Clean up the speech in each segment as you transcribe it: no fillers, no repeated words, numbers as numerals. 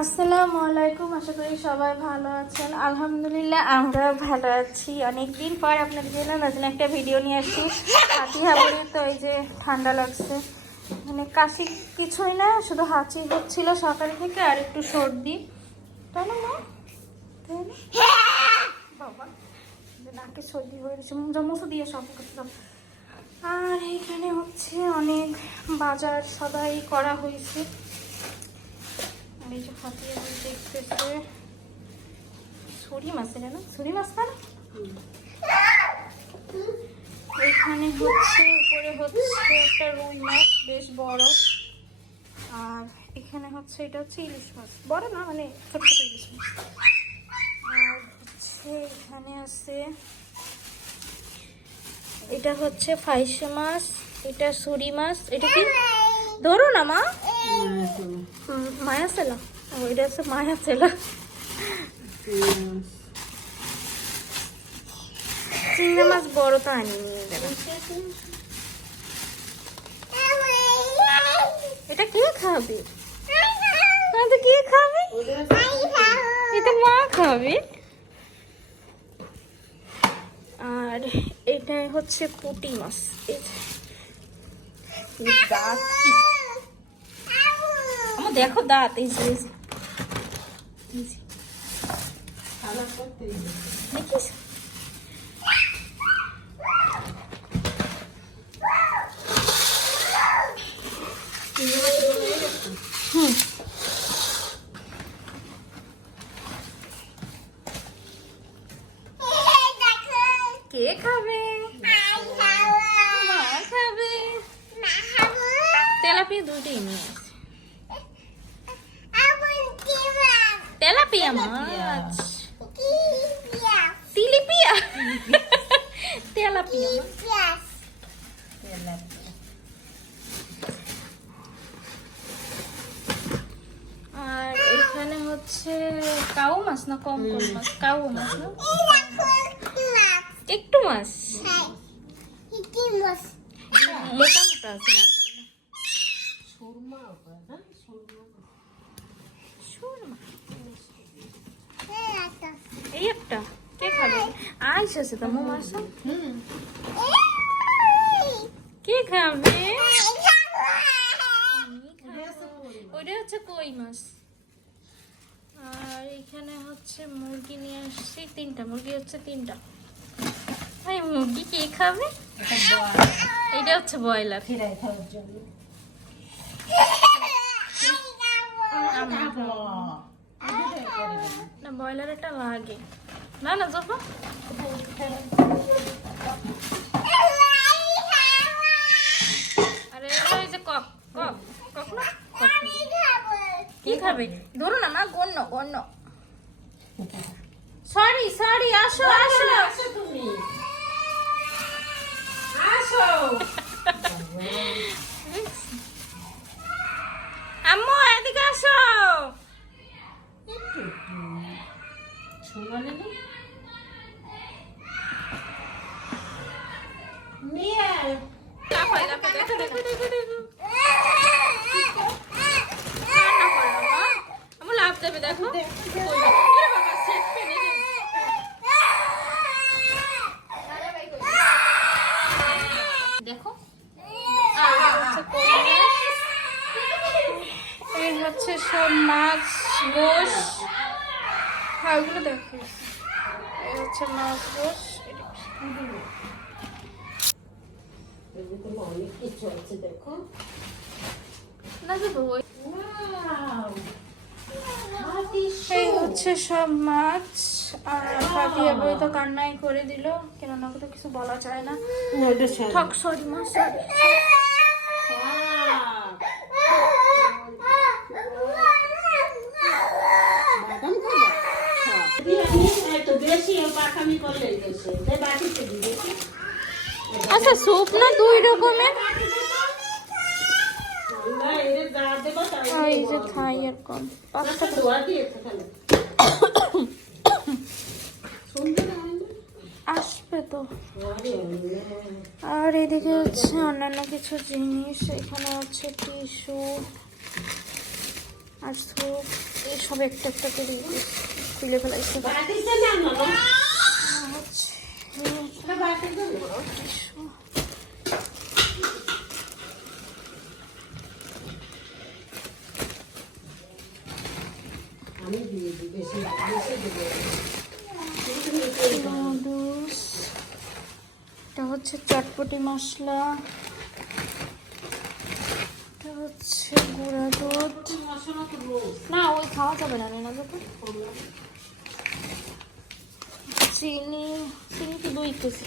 আসসালামু আলাইকুম, আশা করি সবাই ভালো আছেন। আলহামদুলিল্লাহ আমরা ভালো আছি। অনেকদিন পর আপনাদের জন্য নতুন একটা ভিডিও নিয়ে আসছি। হাঁচি হাঁপানি তো এই যে ঠান্ডা লাগছে, মানে কাশি কিছুই না, শুধু হাঁচি হচ্ছিল সকাল থেকে আর একটু সর্দি। তাই না মা? তাই না বাবা? নাকে সর্দি হয়ে গেছে, মুছে দিয়ে সব কিছু। আর এখানে হচ্ছে অনেক বাজার সবাই করা হয়েছে। এই যে ফাটিয়ে দেখতেছে ছুরি মাছের না, ছুরি মাছ না, এখানে হচ্ছে উপরে হচ্ছে একটা রুই মাছ বেশ বড়, আর এখানে হচ্ছে এটা হচ্ছে ইলিশ মাছ, বড় না মানে ছোট ছোট ইলিশ মাছ। আর হচ্ছে এখানে আছে এটা হচ্ছে ফাইসা মাছ, এটা ছুরি মাছ। এটা কি ধরো না মা, মায়া সেলা, ওইটা হচ্ছে মায়া সেলা। চিংড়ি মাছ বড় তো আনিনি। এটা কে খাবে? তো কে খাবে? এটা মা খাবে। আর এটা হচ্ছে পুঁটি মাছ। দাঁত আমার দেখো, দাঁত এই যে দেখিস। কে খাবে? মা খাবে। তেলাপিয়া দুটোই নিয়ে আসে। তেলাপিয়া মাছ, তিলিপিয়া, তেলাপিয়া মাছ। আর এখানে হচ্ছে কাউ মাছ না কম কম মাছ, কাউ মাছ না একটু মাছ, মোটা মোটা আছে এই একটা। কে খাবে? আইস আছে তো মাছ, কে খাবে? ওইটা হচ্ছে কই মাছ। আর এখানে হচ্ছে মুরগি নিয়ে আসছি, তিনটা মুরগি হচ্ছে, তিনটা। ভাই মুরগি কে খাবে? এটা হচ্ছে ব্রয়লার। না ব্রয়লার এটা লাগে না, না যাবো। আরে ওই যে কক কক কক না, কি খাবে? ধরো না মা, গন্য গন্য। সরি সরি, আসো আসো তুমি, আসো। আম্মু এদিকে আসো। লাভ যাবে, দেখো দেখো। এই হচ্ছে সব মাছ গোশ, ওগুলো দেখো। এই হচ্ছে মাছ গোশ, অনেক কিছু আছে দেখো না যাবো। এই হচ্ছে সব মাছ। আর ফাটিয়া বই তো কান্নাই করে দিল, কেন না তো কিছু বলা যায় না। ঠক সরি মা, সরি। আচ্ছা স্যুপ না দুই রকমের, এই যে থাই আর কম আসবে তো। আর এদিকে হচ্ছে অন্যান্য কিছু জিনিস, এখানে হচ্ছে টিস্যু, আর স্যুপ এইসব একটা একটা করে খুলে ফেলাইছে। নুডলস, এটা হচ্ছে চটপটি মশলা, এটা হচ্ছে গুঁড়া দুধ। না ওই খাওয়া যাবে না না যাবে। চিনি, চিনি তো 2 কেজি।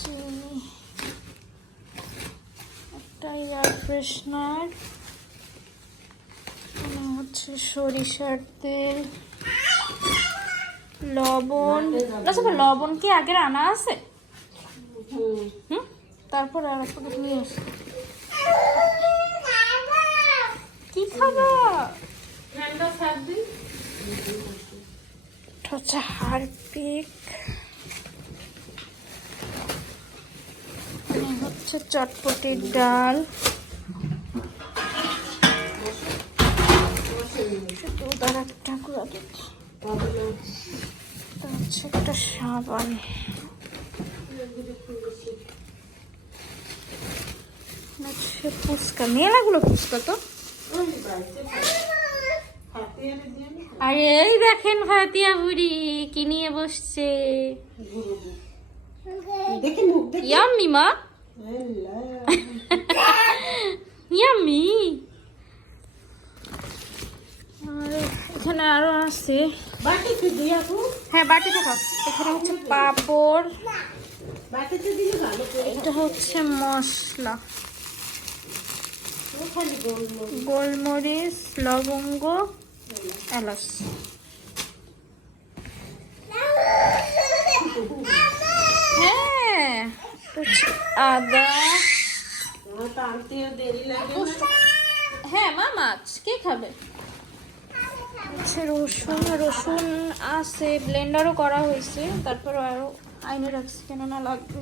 চিনি, একটা এয়ার ফ্রেশনার, হচ্ছে সরিষার তেল, লবণ। আচ্ছা লবণ কি আগের আনা আছে? হুম, তারপর আর একটা নিয়ে আসি। কি খাবা? হচ্ছে হারপিক, হচ্ছে চটপটির ডাল, দুধ আর একটা গুঁড়া দুধ, হচ্ছে একটা সাবান, হচ্ছে ফুচকা। মেলাগুলো ফুচকা তো। আরে এই দেখেন ফাতিয়া বুড়ি কি নিয়ে বসছে। ইয়াম্মি মা, ইয়াম্মি। আর এখানে আরো আছে। হ্যাঁ বাটিতে খাও। এখানে হচ্ছে পাঁপড়, এটা হচ্ছে মশলা, গোলমরিচ, লবঙ্গ, এলাচ। হ্যাঁ আদা। হ্যাঁ মা মাছ কে খাবে? হচ্ছে রসুন, রসুন আছে, ব্লেন্ডারও করা হয়েছে, তারপর আরো আইনে রাখছি কেননা লাগবে।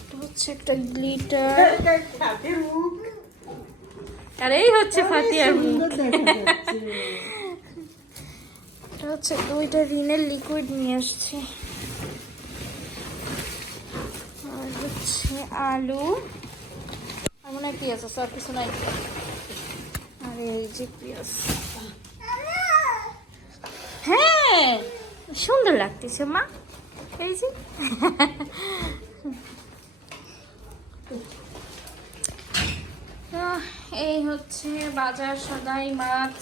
এটা হচ্ছে একটা গ্লিটার, আর এই হচ্ছে ফাতিয়ার মুখ। এটা হচ্ছে 2টা রিনের লিকুইড নিয়ে আসছে। আর হচ্ছে আলু, আর মনে হয় পেঁয়াজ আছে, আর কিছু নাই। আর এই যে পেঁয়াজ। হ্যাঁ সুন্দর লাগতেছে মা, এই যে। এই হচ্ছে বাজার সদাই, মাছ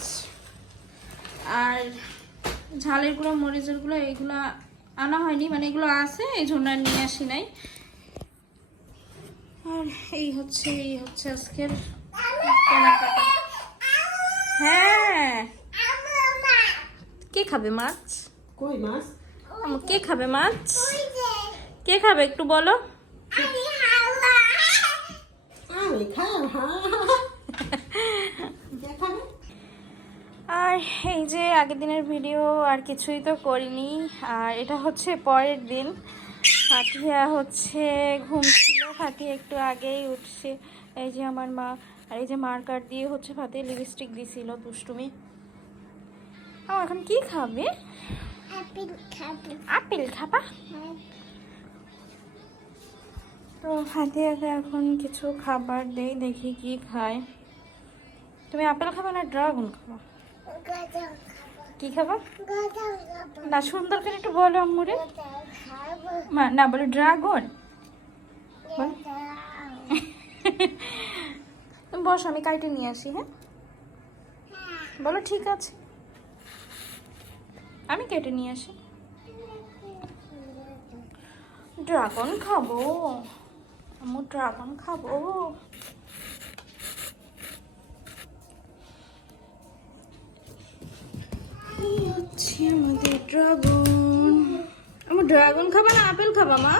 আর ঝালের গুঁড়ো, মরিচের গুঁড়ো, এইগুলো আনা হয়নি, মানে এগুলো আছে এই জন্য আর নিয়ে আসি নাই। আর এই হচ্ছে আজকের কেনাকাটা। হ্যাঁ কে খাবে মাছ? কই মাছ? কে খাবে মাছ? কে খাবে একটু বলো। আর এই যে আগের দিনের ভিডিও আর কিছুই তো করিনি। আর এটা হচ্ছে পরের দিন। ফাতিয়া হচ্ছে ঘুম ছিল, ফাতিয়া একটু আগেই উঠছে। এই যে আমার মা, আর এই যে মার্কার দিয়ে হচ্ছে ফাতিয়া লিপস্টিক দিছিল, দুষ্টুমি। এখন কি খাবে? আপেল খাবা? তো ফাতিয়াকে এখন কিছু খাবার দেই, দেখি কি খায়। তুমি আপেল খাবা না ড্রাগন খাবা? কি খাবা? না সুন্দর করে একটু বলো আম্মুরে। না বলো ড্রাগন। তুমি বসো, আমি কাইটে নিয়ে আসি। হ্যাঁ বলো ঠিক আছে, আমি কেটে নিয়ে আসি। ড্রাগন খাবো আম্মু, ড্রাগন খাবো। হচ্ছে আমাদের ড্রাগন। আমার ড্রাগন খাবা না আপেল খাবা মা?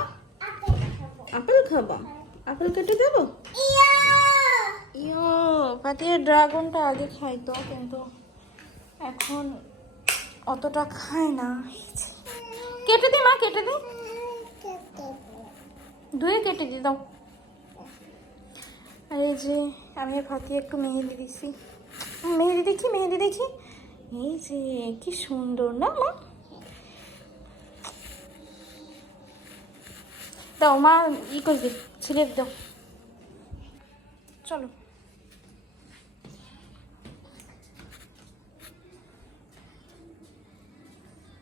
আপেল খাবা? আপেল কেটে দেবো? ইয়ো ফাতিয়া ড্রাগনটা আগে খাইতো, কিন্তু এখন অতটা খায় না। কেটে দে মা, কেটে দে, ধুয়ে কেটে দি দাও। আর এই যে আমি ফাতিয়া একটু মেহেদি দিছি, মেহেদি দেখি, মেহেদি দেখি। এই যে কি সুন্দর না মা। দাও মা, ই করবি, ছিলে দাও। চলো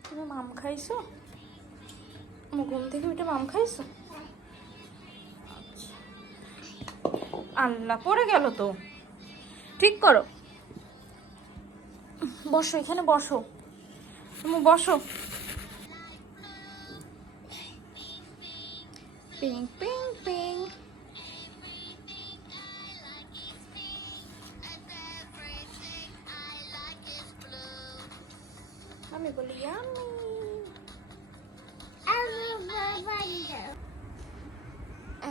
তুমি মাম খাইছো? ঘুম থেকে উঠে মাম খাইছো? আল্লাহ, পড়ে গেল তো, ঠিক করো। বসো, এখানে বসো, তুমি বসো। Ping ping ping. আমি বলি আমি।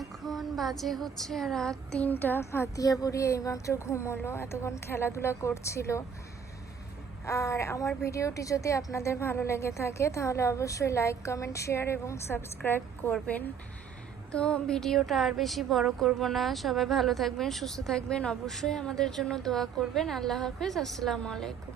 এখন বাজে হচ্ছে রাত 3টা। ফাতিয়া বুড়ি এইমাত্র ঘুমোলো, এতক্ষণ খেলাধুলা করছিল। আর আমার ভিডিওটি যদি আপনাদের ভালো লেগে থাকে তাহলে অবশ্যই লাইক, কমেন্ট, শেয়ার এবং সাবস্ক্রাইব করবেন। তো ভিডিওটা আর বেশি বড় করব না। সবাই ভালো থাকবেন, সুস্থ থাকবেন, অবশ্যই আমাদের জন্য দোয়া করবেন। আল্লাহ হাফেজ, আসসালামু আলাইকুম।